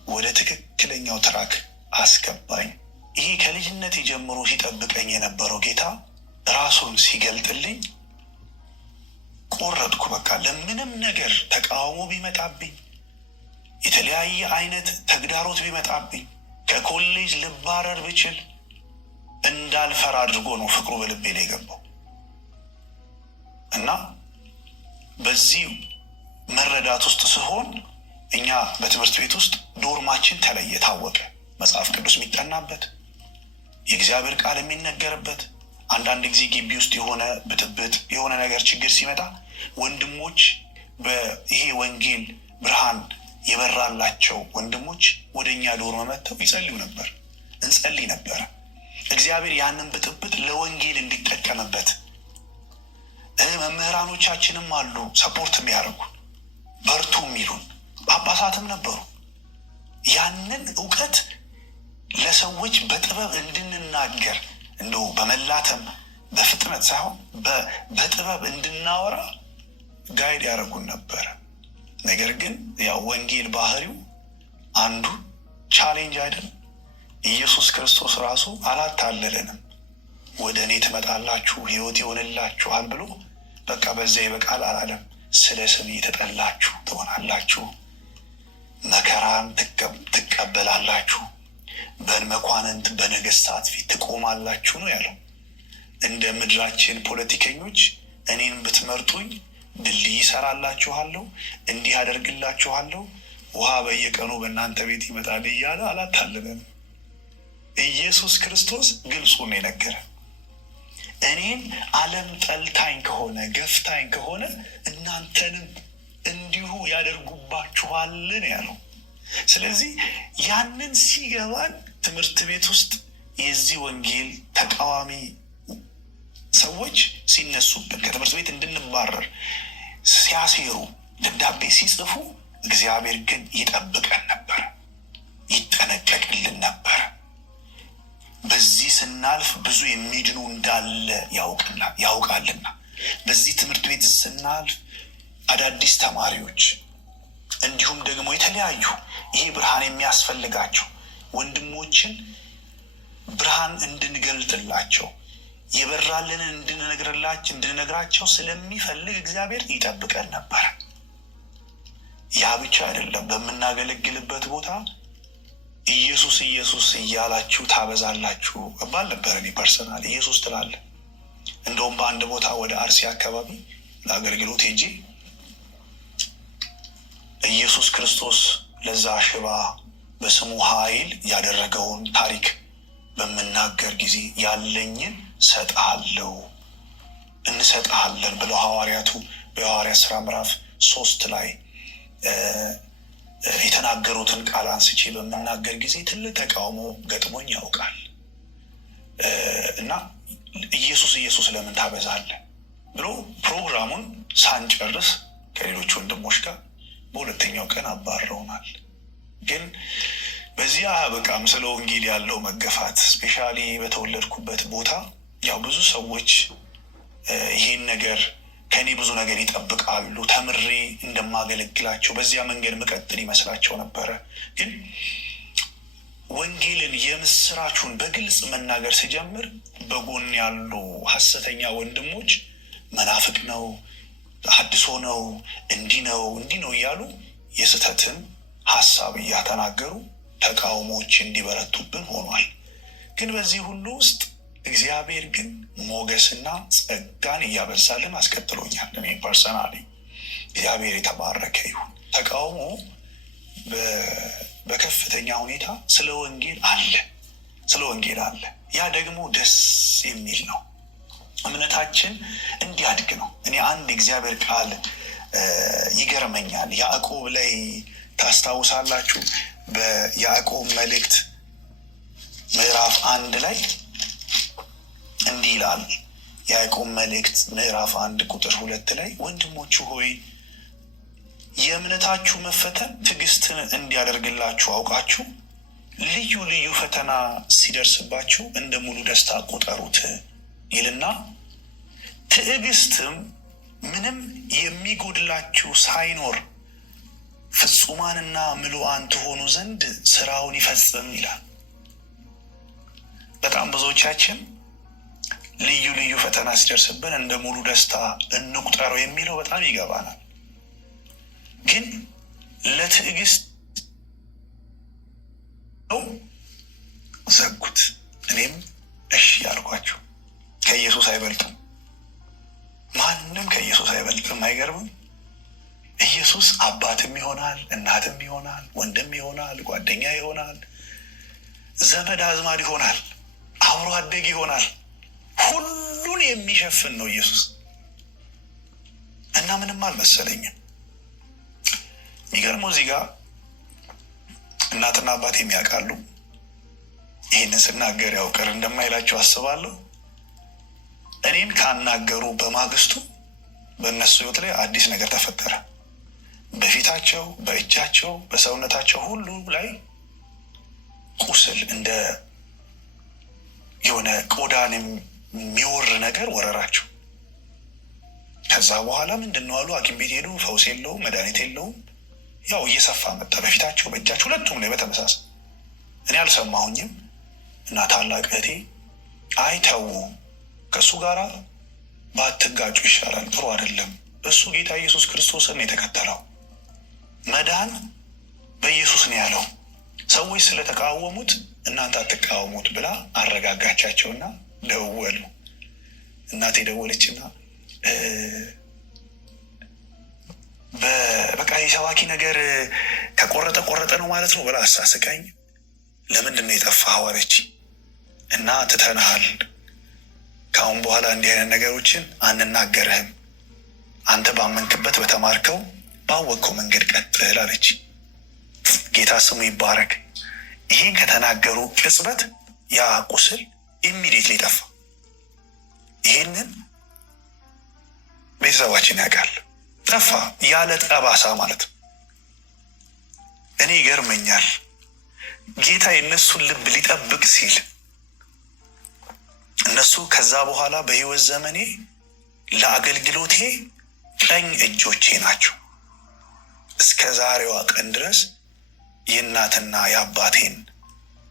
ወደ ትክክለኛው ትራክ አስገባኝ። ይሄ ከልጅነት ጀምሮ ሲጠብቀኝ የነበረው ጌታ ራሱን ሲገልጥልኝ ቆረጥኩ። በቃ ለምንም ነገር ተቃውሞ ቢመጣብኝ፣ የተለያየ አይነት ተግዳሮት ቢመጣብኝ፣ ከኮሌጅ ልባረር ብችል እንዳልፈራ አድርጎ ነው ፍቅሩ በልቤ ላይ የገባው። እና በዚህ መረዳት ውስጥ ሲሆን እኛ በትምህርት ቤት ውስጥ ዶርማችን ተለየ፣ ታወቀ። መጽሐፍ ቅዱስ የሚጠናበት፣ የእግዚአብሔር ቃል የሚነገርበት። አንዳንድ ጊዜ ግቢ ውስጥ የሆነ ብጥብጥ፣ የሆነ ነገር ችግር ሲመጣ ወንድሞች ይሄ ወንጌል ብርሃን የበራላቸው ወንድሞች ወደ እኛ ዶርም መጥተው ይጸልዩ ነበር፣ እንጸልይ ነበረ። እግዚአብሔር ያንን ብጥብጥ ለወንጌል እንዲጠቀምበት። መምህራኖቻችንም አሉ ሰፖርት የሚያደርጉ በርቱ የሚሉን ጳጳሳትም ነበሩ። ያንን እውቀት ለሰዎች በጥበብ እንድንናገር እንደው በመላተም በፍጥነት ሳይሆን በጥበብ እንድናወራ ጋይድ ያደርጉን ነበረ። ነገር ግን ያው ወንጌል ባህሪው አንዱ ቻሌንጅ አይደለም። ኢየሱስ ክርስቶስ ራሱ አላታለለንም። ወደ እኔ ትመጣላችሁ ሕይወት ይሆንላችኋል ብሎ በቃ በዛ ይበቃል አላለም። ስለ ስሜ የተጠላችሁ ትሆናላችሁ፣ መከራን ትቀበላላችሁ፣ በመኳንንት በነገስታት ፊት ትቆማላችሁ ነው ያለው። እንደ ምድራችን ፖለቲከኞች እኔን ብትመርጡኝ ድልድይ ይሰራላችኋለሁ፣ እንዲህ አደርግላችኋለሁ፣ ውሃ በየቀኑ በእናንተ ቤት ይመጣል እያለ አላታለለም። ኢየሱስ ክርስቶስ ግልጹን የነገረ እኔን ዓለም ጠልታኝ ከሆነ ገፍታኝ ከሆነ እናንተንም እንዲሁ ያደርጉባችኋልን ያለው። ስለዚህ ያንን ሲገባን ትምህርት ቤት ውስጥ የዚህ ወንጌል ተቃዋሚ ሰዎች ሲነሱብን፣ ከትምህርት ቤት እንድንባረር ሲያሴሩ፣ ደብዳቤ ሲጽፉ፣ እግዚአብሔር ግን ይጠብቀን ነበር፣ ይጠነቀቅልን ነበር። በዚህ ስናልፍ ብዙ የሚድኑ እንዳለ ያውቃልና በዚህ ትምህርት ቤት ስናልፍ አዳዲስ ተማሪዎች እንዲሁም ደግሞ የተለያዩ ይሄ ብርሃን የሚያስፈልጋቸው ወንድሞችን ብርሃን እንድንገልጥላቸው የበራልንን እንድንነግራቸው ስለሚፈልግ እግዚአብሔር ይጠብቀን ነበር። ያ ብቻ አይደለም። በምናገለግልበት ቦታ ኢየሱስ ኢየሱስ እያላችሁ ታበዛላችሁ እባል ነበር። እኔ ፐርሰናል ኢየሱስ ትላለ እንደውም በአንድ ቦታ ወደ አርሲ አካባቢ ለአገልግሎት ሄጄ ኢየሱስ ክርስቶስ ለዛ ሽባ በስሙ ኃይል ያደረገውን ታሪክ በምናገር ጊዜ ያለኝን ሰጥሃለሁ እንሰጥሃለን ብለው ሐዋርያቱ በሐዋርያት ሥራ ምዕራፍ 3 ላይ የተናገሩትን ቃል አንስቼ በምናገር ጊዜ ትልቅ ተቃውሞ ገጥሞኝ ያውቃል። እና ኢየሱስ ለምን ታበዛለህ ብሎ ፕሮግራሙን ሳንጨርስ ከሌሎች ወንድሞች ጋር በሁለተኛው ቀን አባረውናል። ግን በዚያ በቃም ስለ ወንጌል ያለው መገፋት ስፔሻሊ በተወለድኩበት ቦታ ያው ብዙ ሰዎች ይህን ነገር ከእኔ ብዙ ነገር ይጠብቃሉ፣ ተምሬ እንደማገለግላቸው በዚያ መንገድ መቀጥል ይመስላቸው ነበረ። ግን ወንጌልን የምስራቹን በግልጽ መናገር ስጀምር በጎን ያሉ ሐሰተኛ ወንድሞች መናፍቅ ነው፣ አድሶ ነው፣ እንዲህ ነው እያሉ የስህተትን ሐሳብ እያተናገሩ ተቃውሞዎች እንዲበረቱብን ሆኗል። ግን በዚህ ሁሉ ውስጥ እግዚአብሔር ግን ሞገስና ጸጋን እያበዛልን አስቀጥሎኛል። እኔ ፐርሰናሊ እግዚአብሔር የተባረከ ይሁን። ተቃውሞ በከፍተኛ ሁኔታ ስለ ወንጌል አለ። ያ ደግሞ ደስ የሚል ነው። እምነታችን እንዲያድግ ነው። እኔ አንድ እግዚአብሔር ቃል ይገርመኛል። ያዕቆብ ላይ ታስታውሳላችሁ? በያዕቆብ መልእክት ምዕራፍ 1 ላይ እንዲህ ይላል። ያዕቆብ መልእክት ምዕራፍ 1 ቁጥር 2 ላይ ወንድሞቹ ሆይ የእምነታችሁ መፈተን ትዕግስትን እንዲያደርግላችሁ አውቃችሁ ልዩ ልዩ ፈተና ሲደርስባችሁ እንደ ሙሉ ደስታ ቆጠሩት ይልና ትዕግስትም ምንም የሚጎድላችሁ ሳይኖር ፍጹማንና ምሉዓን ትሆኑ ዘንድ ስራውን ይፈጽም ይላል። በጣም ብዙዎቻችን ልዩ ልዩ ፈተና ሲደርስብን እንደ ሙሉ ደስታ እንቁጠረው የሚለው በጣም ይገባናል። ግን ለትዕግስት ዘጉት። እኔም እሺ ያልኳቸው ከኢየሱስ አይበልጡም። ማንም ከኢየሱስ አይበልጥም። አይገርምም? ኢየሱስ አባትም ይሆናል፣ እናትም ይሆናል፣ ወንድም ይሆናል፣ ጓደኛ ይሆናል፣ ዘመድ አዝማድ ይሆናል፣ አብሮ አደግ ይሆናል። ሁሉን የሚሸፍን ነው ኢየሱስ እና ምንም አልመሰለኝም። የሚገርመው እዚህ ጋር እናትና አባት የሚያውቃሉ። ይህንን ስናገር ያው ቅር እንደማይላቸው አስባለሁ። እኔን ካናገሩ በማግስቱ በእነሱ ህይወት ላይ አዲስ ነገር ተፈጠረ። በፊታቸው፣ በእጃቸው፣ በሰውነታቸው ሁሉ ላይ ቁስል እንደ የሆነ ቆዳን የሚወር ነገር ወረራቸው። ከዛ በኋላ ምንድን ነው አሉ። ሐኪም ቤት ሄዱ። ፈውስ የለውም፣ መድኃኒት የለውም። ያው እየሰፋ መጣ። በፊታቸው፣ በእጃቸው ሁለቱም ላይ በተመሳሳይ። እኔ አልሰማሁኝም እና ታላቅ እህቴ አይተው ከእሱ ጋር ባትጋጩ ይሻላል፣ ጥሩ አይደለም። እሱ ጌታ ኢየሱስ ክርስቶስን የተከተለው መዳን በኢየሱስ ነው ያለው። ሰዎች ስለተቃወሙት እናንተ አትቃወሙት ብላ አረጋጋቻቸውና ደወሉ። እናቴ ደወለችና በቃ የሰባኪ ነገር ከቆረጠ ነው ማለት ነው ብላ አሳስቃኝ። ለምንድን ነው የጠፋኸው አለች። እና ትተንሃል፣ ከአሁን በኋላ እንዲህ አይነት ነገሮችን አንናገርህም፣ አንተ ባመንክበት በተማርከው ባወቅከው መንገድ ቀጥል አለች። ጌታ ስሙ ይባረክ። ይህን ከተናገሩ ቅጽበት ያ ቁስል ኢሚዲየትሊ ጠፋ። ይህንን ቤተሰባችን ያውቃል። ጠፋ፣ ያለ ጠባሳ ማለት ነው። እኔ ይገርመኛል፣ ጌታ የእነሱን ልብ ሊጠብቅ ሲል እነሱ ከዛ በኋላ በህይወት ዘመኔ ለአገልግሎቴ ቀኝ እጆቼ ናቸው። እስከ ዛሬዋ ቀን ድረስ የእናትና የአባቴን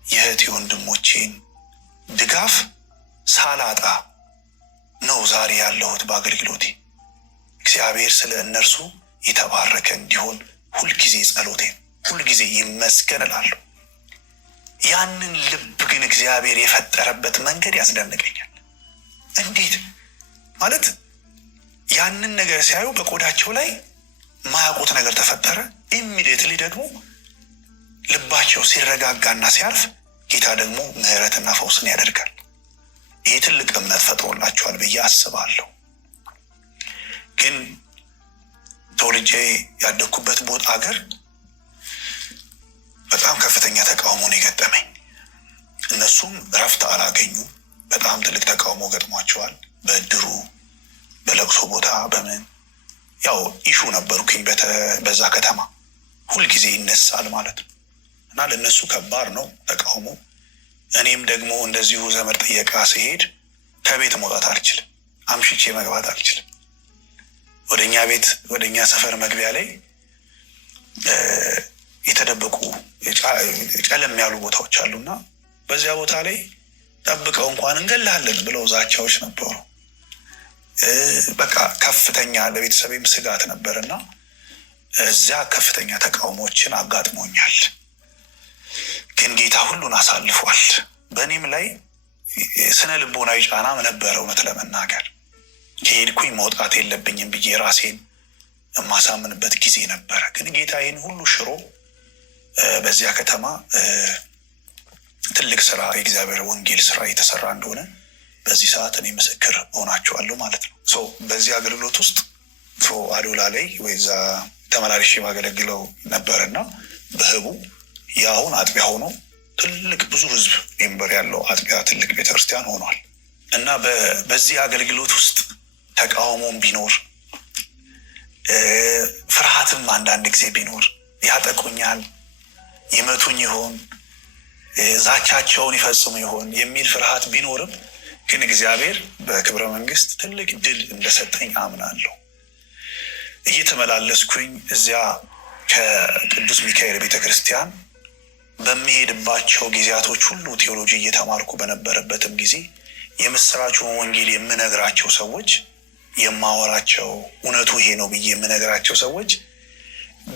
የእህቴ ወንድሞቼን ድጋፍ ሳላጣ ነው ዛሬ ያለሁት በአገልግሎቴ። እግዚአብሔር ስለ እነርሱ የተባረከ እንዲሆን ሁልጊዜ ጸሎቴ፣ ሁልጊዜ ይመስገን እላለሁ። ያንን ልብ ግን እግዚአብሔር የፈጠረበት መንገድ ያስደንቀኛል። እንዴት ማለት ያንን ነገር ሲያዩ በቆዳቸው ላይ ማያውቁት ነገር ተፈጠረ። ኢሚዲየትሊ ደግሞ ልባቸው ሲረጋጋና ሲያርፍ ጌታ ደግሞ ምህረትና ፈውስን ያደርጋል። ይህ ትልቅ እምነት ፈጥሮላቸዋል ብዬ አስባለሁ። ግን ተወልጄ ያደግኩበት ቦታ አገር በጣም ከፍተኛ ተቃውሞ ነው የገጠመኝ። እነሱም ረፍት አላገኙም። በጣም ትልቅ ተቃውሞ ገጥሟቸዋል። በእድሩ በለቅሶ ቦታ በምን ያው ኢሹ ነበሩኝ በዛ ከተማ ሁልጊዜ ይነሳል ማለት ነው እና ለነሱ ከባድ ነው ተቃውሞ። እኔም ደግሞ እንደዚሁ ዘመድ ጥየቃ ሲሄድ ከቤት መውጣት አልችልም፣ አምሽቼ መግባት አልችልም። ወደኛ ሰፈር መግቢያ ላይ የተደበቁ ጨለም ያሉ ቦታዎች አሉና በዚያ ቦታ ላይ ጠብቀው እንኳን እንገላለን ብለው ዛቻዎች ነበሩ። በቃ ከፍተኛ ለቤተሰቤም ስጋት ነበርና እዚያ ከፍተኛ ተቃውሞችን አጋጥሞኛል። ግን ጌታ ሁሉን አሳልፏል። በእኔም ላይ ስነ ልቦናዊ ጫናም ነበረ። እውነት ለመናገር ከሄድኩኝ መውጣት የለብኝም ብዬ ራሴን የማሳምንበት ጊዜ ነበረ። ግን ጌታ ይህን ሁሉ ሽሮ በዚያ ከተማ ትልቅ ስራ፣ የእግዚአብሔር ወንጌል ስራ የተሰራ እንደሆነ በዚህ ሰዓት እኔ ምስክር ሆናችኋለሁ ማለት ነው። በዚህ አገልግሎት ውስጥ አዶላ ላይ ወይዛ ተመላልሼ ማገለግለው ነበርና በህቡ የአሁን አጥቢያ ሆኖ ትልቅ ብዙ ህዝብ ሜምበር ያለው አጥቢያ ትልቅ ቤተክርስቲያን ሆኗል እና በዚህ አገልግሎት ውስጥ ተቃውሞም ቢኖር ፍርሃትም አንዳንድ ጊዜ ቢኖር ያጠቁኛል፣ ይመቱኝ ይሆን፣ ዛቻቸውን ይፈጽሙ ይሆን የሚል ፍርሃት ቢኖርም ግን እግዚአብሔር በክብረ መንግስት ትልቅ ድል እንደሰጠኝ አምናለሁ። እየተመላለስኩኝ እዚያ ከቅዱስ ሚካኤል ቤተክርስቲያን በሚሄድባቸው ጊዜያቶች ሁሉ ቴዎሎጂ እየተማርኩ በነበረበትም ጊዜ የምስራቹን ወንጌል የምነግራቸው ሰዎች፣ የማወራቸው እውነቱ ይሄ ነው ብዬ የምነግራቸው ሰዎች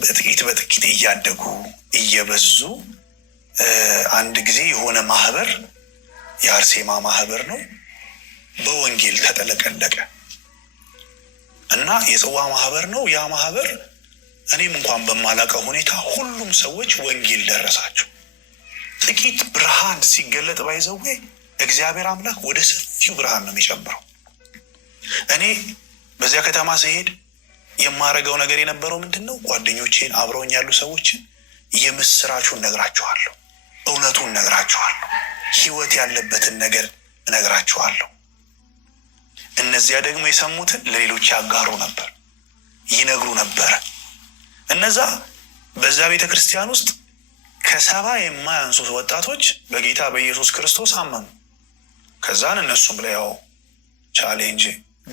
በጥቂት እያደጉ እየበዙ አንድ ጊዜ የሆነ ማህበር የአርሴማ ማህበር ነው በወንጌል ተጠለቀለቀ እና የጽዋ ማህበር ነው። ያ ማህበር እኔም እንኳን በማላውቀው ሁኔታ ሁሉም ሰዎች ወንጌል ደረሳቸው። ጥቂት ብርሃን ሲገለጥ ባይዘዌ እግዚአብሔር አምላክ ወደ ሰፊው ብርሃን ነው የሚጨምረው። እኔ በዚያ ከተማ ሲሄድ የማረገው ነገር የነበረው ምንድነው? ጓደኞቼን አብረውኝ ያሉ ሰዎችን የምስራቹን ነግራቸዋለሁ፣ እውነቱን ነግራቸዋለሁ፣ ህይወት ያለበትን ነገር እነግራቸዋለሁ። እነዚያ ደግሞ የሰሙትን ለሌሎች ያጋሩ ነበር፣ ይነግሩ ነበር። እነዛ በዛ ቤተክርስቲያን ውስጥ ከ70 የማያንሱ ወጣቶች በጌታ በኢየሱስ ክርስቶስ አመኑ። ከዛን እነሱም ላይ ያው ቻሌንጅ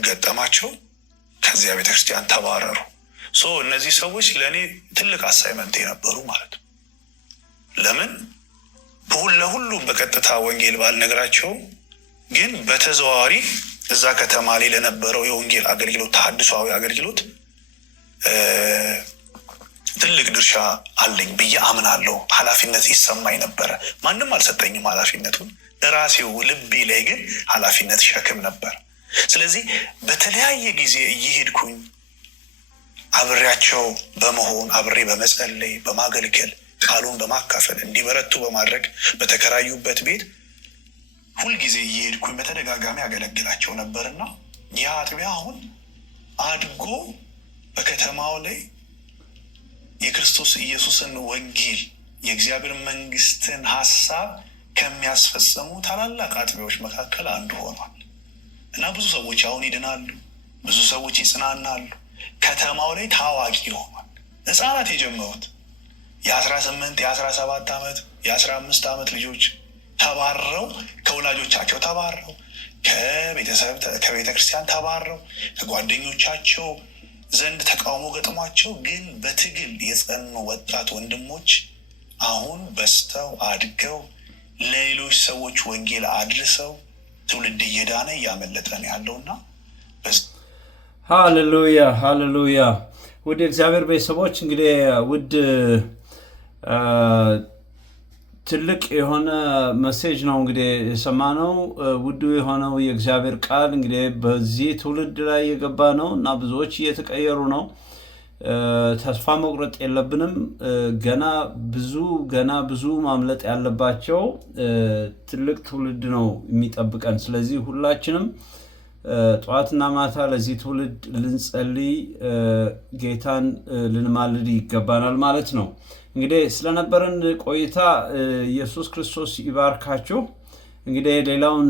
ገጠማቸው፣ ከዚያ ቤተክርስቲያን ተባረሩ። እነዚህ ሰዎች ለእኔ ትልቅ አሳይመንት የነበሩ ማለት ነው። ለምን ለሁሉም በቀጥታ ወንጌል ባልነግራቸውም ግን በተዘዋዋሪ እዛ ከተማ ላይ ለነበረው የወንጌል አገልግሎት፣ ተሐድሷዊ አገልግሎት ትልቅ ድርሻ አለኝ ብዬ አምናለሁ። ኃላፊነት ይሰማኝ ነበረ። ማንም አልሰጠኝም ኃላፊነቱን፣ ራሴው ልቤ ላይ ግን ኃላፊነት ሸክም ነበር። ስለዚህ በተለያየ ጊዜ እየሄድኩኝ አብሬያቸው በመሆን አብሬ በመጸለይ በማገልገል ቃሉን በማካፈል እንዲበረቱ በማድረግ በተከራዩበት ቤት ሁልጊዜ እየሄድኩኝ በተደጋጋሚ ያገለግላቸው ነበርና ያ አጥቢያ አሁን አድጎ በከተማው ላይ የክርስቶስ ኢየሱስን ወንጌል የእግዚአብሔር መንግስትን ሐሳብ ከሚያስፈጽሙ ታላላቅ አጥቢያዎች መካከል አንዱ ሆኗል እና ብዙ ሰዎች አሁን ይድናሉ፣ ብዙ ሰዎች ይጽናናሉ። ከተማው ላይ ታዋቂ ሆኗል። ህፃናት የጀመሩት የ18 የ17 ዓመት የ15 ዓመት ልጆች ተባረው ከወላጆቻቸው ተባረው ከቤተሰብ ከቤተክርስቲያን ተባረው ከጓደኞቻቸው ዘንድ ተቃውሞ ገጥሟቸው ግን በትግል የጸኑ ወጣት ወንድሞች አሁን በስተው አድገው ለሌሎች ሰዎች ወንጌል አድርሰው ትውልድ እየዳነ እያመለጠ ነው ያለውና ሃሌሉያ ሃሌሉያ። ውድ እግዚአብሔር ቤተሰቦች እንግዲህ ውድ ትልቅ የሆነ ሜሴጅ ነው እንግዲህ የሰማነው። ውዱ የሆነው የእግዚአብሔር ቃል እንግዲህ በዚህ ትውልድ ላይ የገባ ነው እና ብዙዎች እየተቀየሩ ነው። ተስፋ መቁረጥ የለብንም። ገና ብዙ ማምለጥ ያለባቸው ትልቅ ትውልድ ነው የሚጠብቀን። ስለዚህ ሁላችንም ጠዋትና ማታ ለዚህ ትውልድ ልንጸልይ፣ ጌታን ልንማልድ ይገባናል ማለት ነው። እንግዲህ ስለነበረን ቆይታ ኢየሱስ ክርስቶስ ይባርካችሁ። እንግዲህ ሌላውን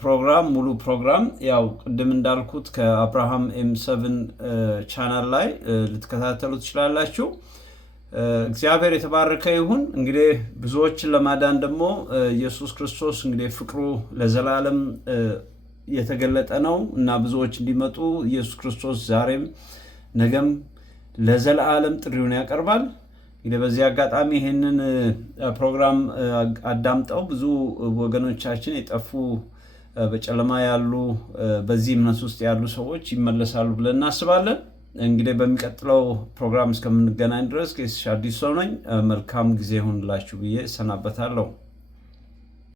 ፕሮግራም ሙሉ ፕሮግራም ያው ቅድም እንዳልኩት ከአብርሃም ኤም7 ቻናል ላይ ልትከታተሉ ትችላላችሁ። እግዚአብሔር የተባረከ ይሁን። እንግዲህ ብዙዎችን ለማዳን ደግሞ ኢየሱስ ክርስቶስ እንግዲህ ፍቅሩ ለዘላለም የተገለጠ ነው እና ብዙዎች እንዲመጡ ኢየሱስ ክርስቶስ ዛሬም ነገም ለዘላለም ጥሪውን ያቀርባል። እንግዲህ በዚህ አጋጣሚ ይህንን ፕሮግራም አዳምጠው ብዙ ወገኖቻችን የጠፉ በጨለማ ያሉ በዚህ እምነት ውስጥ ያሉ ሰዎች ይመለሳሉ ብለን እናስባለን። እንግዲህ በሚቀጥለው ፕሮግራም እስከምንገናኝ ድረስ ቄስ አዲስ ሰው ነኝ። መልካም ጊዜ ይሁንላችሁ ብዬ እሰናበታለሁ።